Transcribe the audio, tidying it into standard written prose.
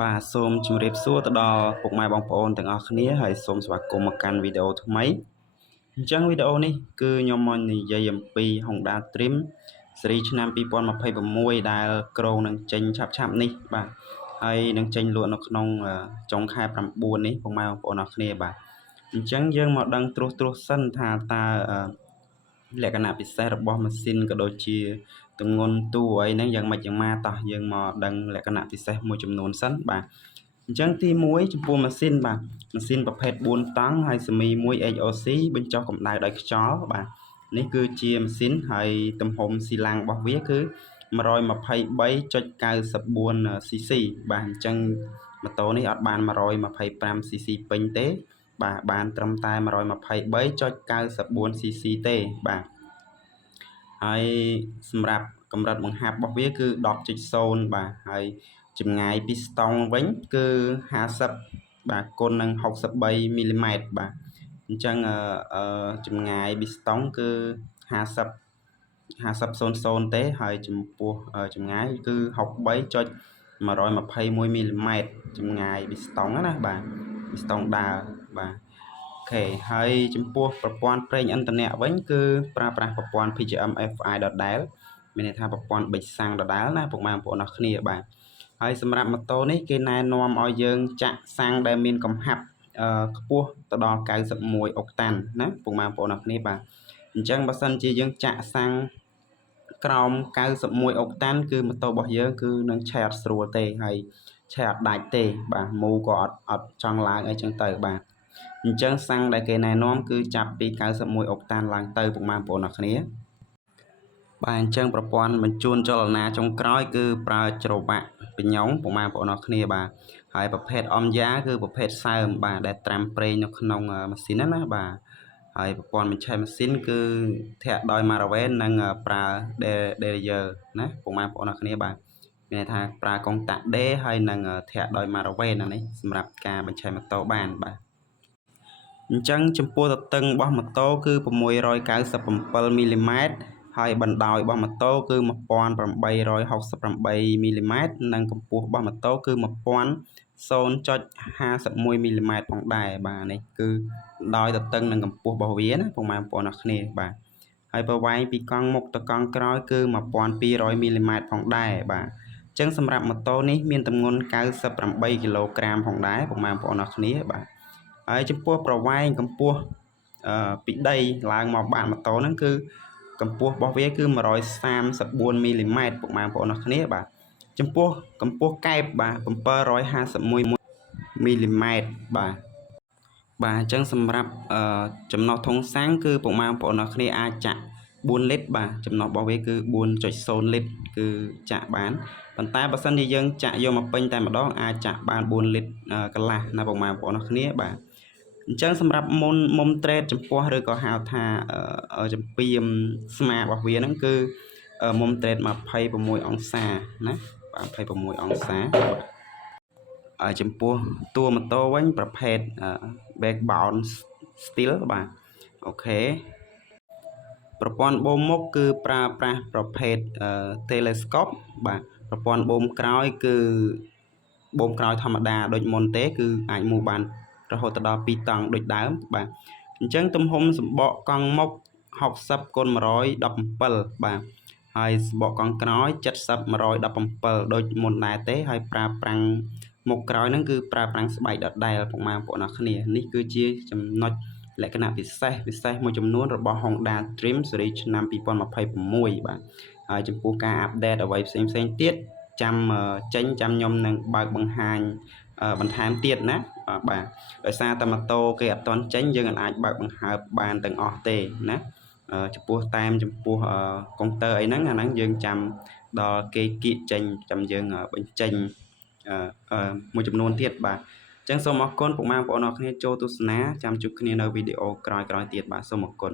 បាទសូមជម្រាបសួរទៅដល់ពុកម៉ែបងប្អូនទាំងអស់គ្នាហើយសូមស្វាគមន៍មកកាន់វីដេអូថ្មីអញ្ចឹងវីដេអូនេះគឺខ្ញុំមកនិយាយអំពី Honda Dream ស៊េរីឆ្នាំ2026ដែលក្រុងនឹងចេញឆាប់នេះបាទហើយនឹងចេញលក់នៅក្នុងចុងខែ9នេះពុកម៉ែបងប្អូនអរគ្នាបាទអញ្ចឹងយើងមកដឹងត្រួសសិនថាតើលក្ខណៈពិសេសរបស់ម៉ាស៊ីនក៏ដូចជាទម្ងន់តួអីហ្នឹងយ៉ាងម៉េចយ៉ាងម៉ាតោះយើងមកដឹងលក្ខណៈពិសេសមួយចំនួនសិនបាទអញ្ចឹងទី1ចំពោះម៉ាស៊ីនបាទម៉ាស៊ីនប្រភេទ4តង់ហើយសេមី1 HOC បញ្ចុះកម្ដៅដោយខ្យល់បាទនេះគឺជាម៉ាស៊ីនហើយទំហំស៊ីឡាំងរបស់វាគឺ123.94 cc បាទអញ្ចឹងម៉ូតូនេះអត់បាន125 cc ពេញទេបាទបានត្រឹមតែ 123.94 cc ទេបាទហើយសម្រាប់កម្រិតបង្ហាប់របស់វាគឺ 10.0 បាទហើយចម្ងាយពីស្តង់វិញគឺ50បាទគុណនឹង63មីលីម៉ែត្របាទអញ្ចឹងចម្ងាយពីស្តង់គឺ50.00ទេហើយចំពោះចម្ងាយគឺ63.121មីលីម៉ែត្រចម្ងាយពីស្តង់ណាបាទពីស្តង់ដើរបាទអូខេហើយចំពោះប្រព័ន្ធប្រេងឥន្ធនៈវិញគឺប្រើប្រាស់ប្រព័ន្ធ PGM FI ដដែលមានន័យថាប្រព័ន្ធប៊ិចសាំងដដែលណាពុកម៉ែបងប្អូនអរគ្នាបាទហើយសម្រាប់ម៉ូតូនេះគេណែនាំឲ្យយើងចាក់សាំងដែលមានកំហាប់ខ្ពស់ទៅដល់91អុកតានណាពុកម៉ែបងប្អូនអរគ្នាបាទអញ្ចឹងបើសិនជាយើងចាក់សាំងក្រោម91អុកតានគឺម៉ូតូរបស់យើងគឺនឹងឆេះអត់ស្រួលទេហើយឆេះអត់ដាច់ទេបាទមូក៏អត់ចង់ឡើងអីចឹងទៅបាទអញ្ចឹងសាំងដែលគេណែនាំគឺចាប់ពី91អុកតានឡើងទៅពុកម៉ែបងប្អូនអរគ្នាបាទអញ្ចឹងប្រព័ន្ធបញ្ជូនចលនាចុងក្រោយគឺប្រើច្រវាក់បញ្ញងពុកម៉ែបងប្អូនអរគ្នាបាទហើយប្រភេទអមយ៉ាគឺប្រភេទសើមបាទដែលត្រាំប្រេងនៅក្នុងម៉ាស៊ីនណាបាទហើយប្រព័ន្ធបញ្ឆេះម៉ាស៊ីនគឺធាក់ដោយ Maraven និងប្រើ Derailleur ណាពុកម៉ែបងប្អូនអរគ្នាបាទមានន័យថាប្រើកុងតាក់ D ហើយនឹងធាក់ដោយ Maraven អានេះសម្រាប់ការបញ្ឆេះម៉ូតូបានបាទអញ្ចឹងចំពោះទទឹងរបស់ម៉ូតូគឺ697មីលីម៉ែត្រហើយបណ្ដោយរបស់ម៉ូតូគឺ1868មីលីម៉ែត្រនិងកម្ពស់របស់ម៉ូតូគឺ10.51មីលីម៉ែត្រផងដែរបាទនេះគឺបណ្ដោយទទឹងនិងកម្ពស់របស់វាណាពុកម៉ែបងប្អូនអរគ្នាបាទហើយប្រវែងពីកង់មុខទៅកង់ក្រោយគឺ1200មីលីម៉ែត្រផងដែរបាទអញ្ចឹងសម្រាប់ម៉ូតូនេះមានទម្ងន់98គីឡូក្រាមផងដែរពុកម៉ែបងប្អូនអរគ្នាបាទហើយចំពោះប្រវែងកម្ពស់ពីដីឡើងមកបាតម៉ូតូហ្នឹងគឺកម្ពស់របស់វាគឺ134មីលីម៉ែត្រពុកម៉ែបងប្អូនអរគ្នាបាទចំពោះកម្ពស់កែបបាទ751មីលីម៉ែត្របាទអញ្ចឹងសម្រាប់ចំណុះធុងសាំងគឺពុកម៉ែបងប្អូនអរគ្នាអាចចាក់4លីត្របាទចំណុះរបស់វាគឺ 4.0 លីត្រគឺចាក់បានប៉ុន្តែបើសិនជាយើងចាក់យកមកពេញតែម្ដងអាចចាក់បាន4លីត្រកន្លះណាពុកម៉ែបងប្អូនអរគ្នាបាទអញ្ចឹងសម្រាប់មុំត្រេតចំពោះឬក៏ហៅថាចម្ពាមស្មារបស់វាហ្នឹងគឺមុំត្រេត26អង្សាណាបាទ26អង្សាហើយចំពោះតួម៉ូតូវិញប្រភេទ backbound steel បាទអូខេប្រព័ន្ធបូមមុខគឺប្រើប្រាស់ប្រភេទ telescope បាទប្រព័ន្ធបូមក្រោយគឺបូមក្រោយធម្មតាដូចមុនទេគឺអាចមូបានរហូតដល់2តង់ដូចដើមបាទអញ្ចឹងទំហំសម្បកកង់មុខ60x117បាទហើយសម្បកកង់ក្រោយ70x117ដូចមុនដែរទេហើយប្រើប្រាំងមុខក្រោយហ្នឹងគឺប្រើប្រាំងស្បែកដដែលពុកម៉ែបងប្អូនអរគ្នានេះគឺជាចំណុចលក្ខណៈពិសេសមួយចំនួនរបស់ Honda Dream ស៊េរីឆ្នាំ2026បាទហើយចំពោះការអាប់ដេតអ្វីផ្សេងទៀតចាំខ្ញុំនឹងបើកបង្ហាញបន្ថែមទៀតណាបាទដោយសារតែម៉ូតូគេអត់ទាន់ចេញយើងអាចបើកបង្ហើបបានទាំងអស់ទេណាចំពោះតែមចំពោះកុងទ័រអីហ្នឹងអាហ្នឹងយើងចាំដល់គេគៀកចេញចាំយើងបញ្ចេញមួយចំនួនទៀតបាទអញ្ចឹងសូមអរគុណពុកម៉ែបងប្អូនអរគ្នាចូលទស្សនាចាំជួបគ្នានៅវីដេអូក្រោយទៀតបាទសូមអរគុណ